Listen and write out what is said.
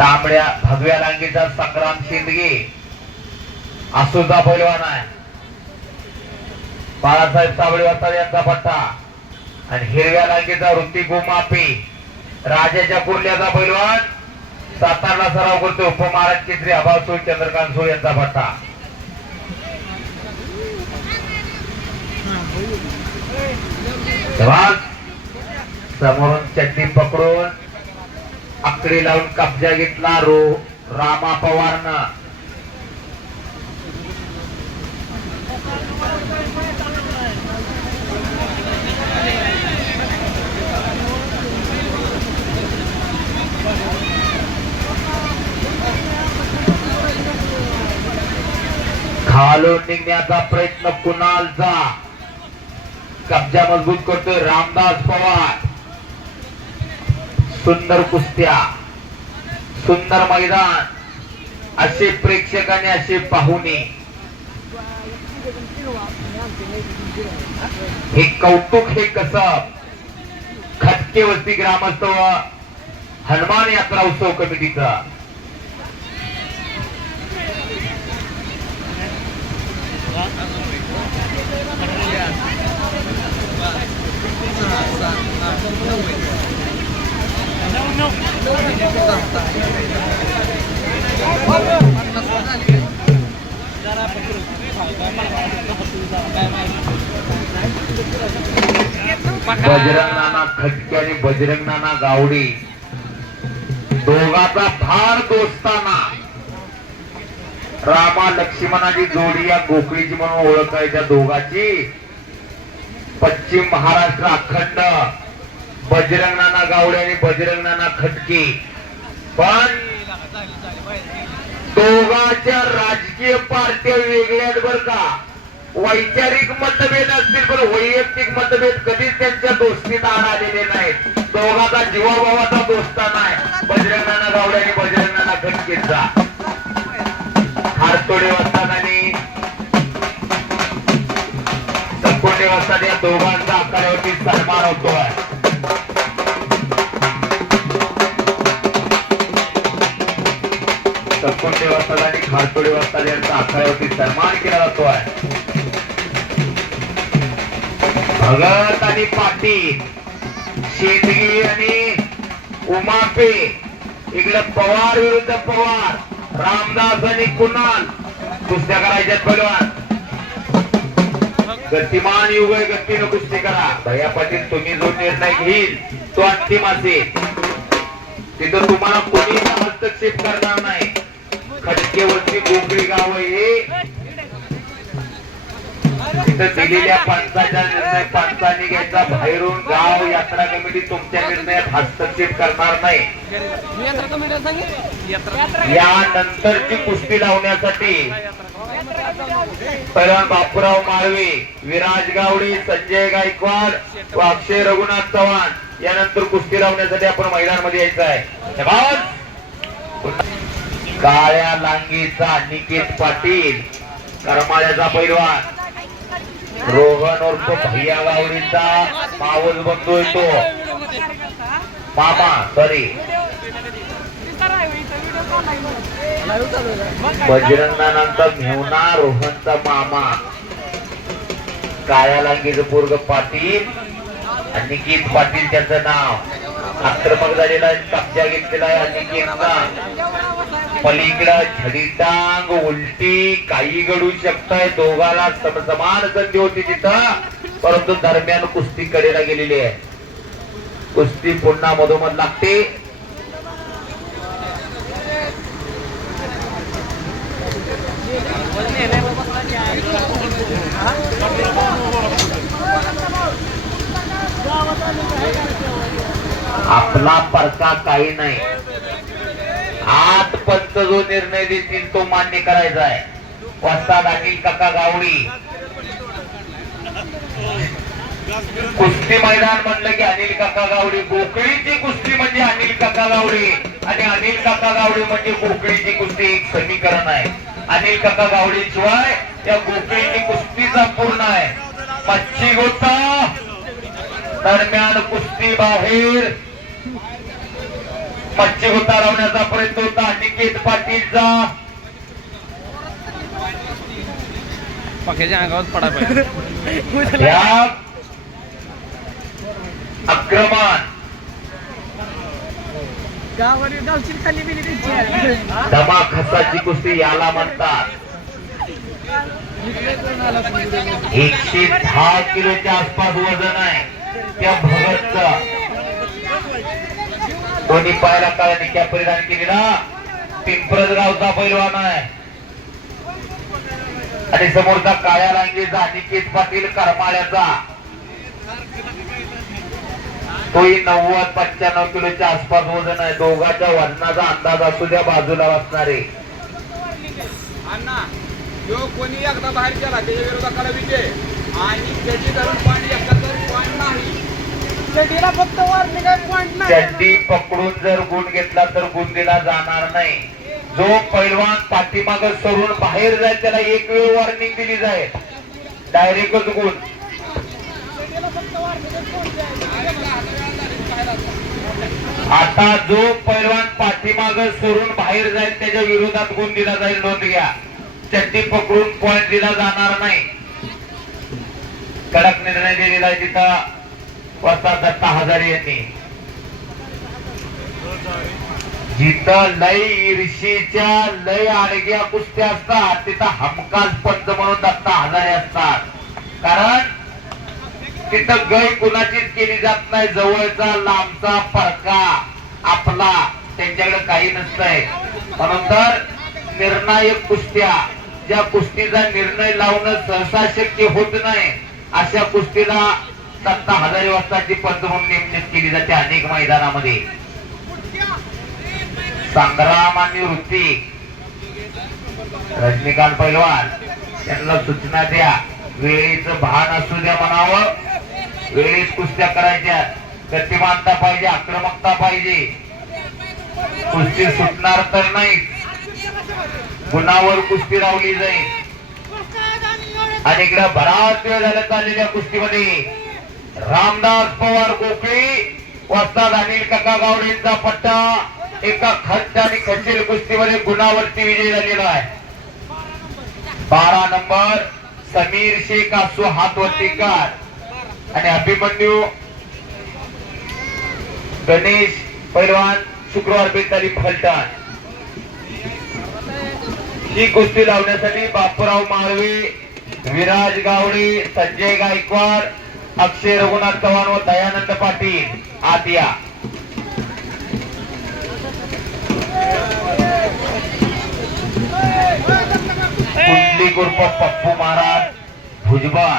तांबड्या भगव्या लांगीचा संग्राम शिंदगे आसूचा पैलवान आहे. बाळासाहेब साबळेवार यांचा पट्टा. आणि हिरव्या लांगीचा ऋतिक उमापे राजाच्या कुर्ल्याचा पैलवान सातारला सराव करतो. उपमहाराज केसरी अभाव चंद्रकांत सोळ यांचा पट्टा. समोरून चड्डी पकडून आकडी लावून कब्जा घेतला रामा पवारनं. खालून निघण्याचा प्रयत्न कुणालचा. कब्जा मजबूत करतोय रामदास पवार. सुंदर कुस्त्या, सुंदर मैदान, असे प्रेक्षक आणि असे पाहुणे. हे कौतुक, हे कसब खटके वस्ती ग्रामस्थ हनुमान यात्रा उत्सव कमिटीचा. बजरंग नाना खटके आणि बजरंग नाना गावडे दोघाचा फार दोस्ताना. रामा लक्ष्मणाची जोडी या गोकळीची म्हणून ओळख आहे. त्या दोघाची पश्चिम महाराष्ट्र अखंड बजरंग नाना गावडे आणि बजरंग नाना खटके. पण दोघांच्या राजकीय पार्ट्या वेगळ्या बर का. वैचारिक मतभेद असतील पण वैयक्तिक मतभेद कधीच त्यांच्या दोस्तीत आलेले नाहीत. दोघांचा जीवाभावाचा दोस्ताना आहे बजरंग नाना गावडे आणि बजरंग नाना खटकेचा. हारतोडे वस्ताद आणि सकोंडे वस्ताद या दोघांचा आखाड्यावरती सन्मान होतोय. सकोंडे वस्ताद आणि खारतोडे वस्ताद यांचा आखाड्यावरती सन्मान केला जातोय. भगत आणि पाटील, शेंदगे आणि उमापे, इकडे पवार विरुद्ध पवार, रामदास आणि कुणाल कुस्त्या करायच्यात पैलवान. गतिमान युग आहे, गतीनं कुस्ती करा. भैया पाटील तुम्ही जो निर्णय घेईल तो अंतिम असेल. तिथं तुम्हाला कोणी हस्तक्षेप करणार नाही. खडकेवरती गोकळी गाव हे तिथं दिलेल्या पंचाचा निर्णय पंचांनी घ्यायचा. बाहेरून गाव यात्रा कमिटी तुमच्या निर्णयात हस्तक्षेप करणार नाही. यानंतरची कुस्ती लावण्यासाठी पैलवान बापूराव माळवे, विराज गावडे, संजय गायकवाड व अक्षय रघुनाथ चव्हाण यानंतर कुस्ती लावण्यासाठी आपण मैदानामध्ये यायचं आहे. काळ्या लांगीचा निकेत पाटील, करमाळ्याचा पैलवान रोहन उर्फ भैया गावडीचा मावस बंधू येतो. मामा सॉरी बजरंगानंतर मेहुणा रोहनचा मामा. काळ्या लांगीचं पोरग पाटील आणि निकेत पाटील त्याचं नाव. आक्रमक झालेला आहे, कब्जा घेतलेला आहे निकेतचा. पलीकडं छडीटांग उलटी काही घडू शकतंय. दोघाला समान संधी होती तिथं, परंतु दरम्यान कुस्ती कडेला गेलेली आहे. कुस्ती पुन्हा मधोमध लागते. आपला परका काही नाही. आत पंच जो निर्णय देतील तो मान्य करायचा आहे. वस्ताद अनिल काका गावडी. कुस्ती मैदान म्हणलं की अनिल काका गावडी. गोकळीची कुस्ती म्हणजे अनिल काका गावडी आणि अनिल काका गावडी म्हणजे गोकळीची कुस्ती. एक समीकरण आहे. अनिल काका गावडी शिवाय त्या गोकळीची कुस्तीचा पूर्ण आहे. मच्छी गोटा दरम्यान कुस्ती बाहेर पच्ची उतारवण्याचा प्रयत्न होता निकेत पाटीलचा. पक्याच्या अंगावर पडा पाहिजे. आक्रमण गावची खाली बिली दमा खसाची कुस्ती याला म्हणतात. 110 किलोच्या आसपास वजन आहे त्या भगतचं. दोन्ही पायाला काळ्या निक्या परिधान केलेला पिंपरज गावचा पैलवान आहे आणि समोरचा काळ्या रांगेचा निकेत पाटील करमाळ्याचा. तोही 90-95 किलोच्या आसपास वजन आहे. दोघांच्या वजनाचा अंदाज असू द्या बाजूला वाचणारे. कोणी एकदा बाहेर गेला त्याच्या विरोधाकडे विजय आणि त्याची धरून पॉईंट एकदा तर पॉईंट नाही. चड्डीला फक्त वरती काय पॉइंट नाही. चड्डी पकडून जर गुण घेतला तर गुण दिला जाणार नाही. जो पैलवान पाठीमाग सरून बाहेर जाईल त्याला एक वेळ वॉर्निंग दिली जाईल. डायरेक्टच गुण. आता जो पैलवान पाठीमाग सरून बाहेर जाईल त्याच्या विरोधात गुण दिला जाईल. नोंद घ्या. चड्डी पकडून पॉइंट दिला जाणार नाही. कडक निर्णय दिलेला आहे तिथं वस्ताद दत्ता हजारे यांनी. जिथं लय ईर्षीच्या लय आडग्या कुस्त्या असतात तिथं हमखास पंच म्हणून दत्ता हजारे असतात. कारण तिथं गय कुणाचीच केली जात नाही. जवळचा लांबचा फरका आपला त्यांच्याकडे काही नसतंय. म्हणून तर निर्णायक कुस्त्या ज्या कुस्तीचा निर्णय लावणं सहसा शक्य होत नाही अशा कुस्तीला दत्ता हजारे वस्तादची पंच म्हणून नेमणूक केली जाते अनेक मैदानामध्ये. संग्राम आणि ऋतिक रजनीकांत पैलवान त्यांना सूचना द्या. वेळेचं भान असू द्या म्हणावं. वेळेत कुस्त्या करायच्या. गतिमानता पाहिजे. आक्रमकता पाहिजे. कुस्ती सुटणार तर नाही. गुणावर कुस्ती लावली जाईल. आणि इकडे बराच वेळ झाला चाललेल्या कुस्तीमध्ये रामदास पवार गोखली वस्ताद अनिल काका गावडेंचा पट्टा एका खंड आणि खचील कुस्तीमध्ये गुणावरती विजय झालेला आहे. 12 नंबर समीर शेख असो हातवरतीकार आणि अभिमन्यू गणेश पैलवान शुक्रवार बेताली फलटण. ही कुस्ती लावण्यासाठी बापूराव माळवे, विराज गावडे, संजय गायकवाड, अक्षय रघुनाथ चव्हाण व दयानंद पाटील आत या. कुंडली गुरुप पप्पू महाराज भुजबळ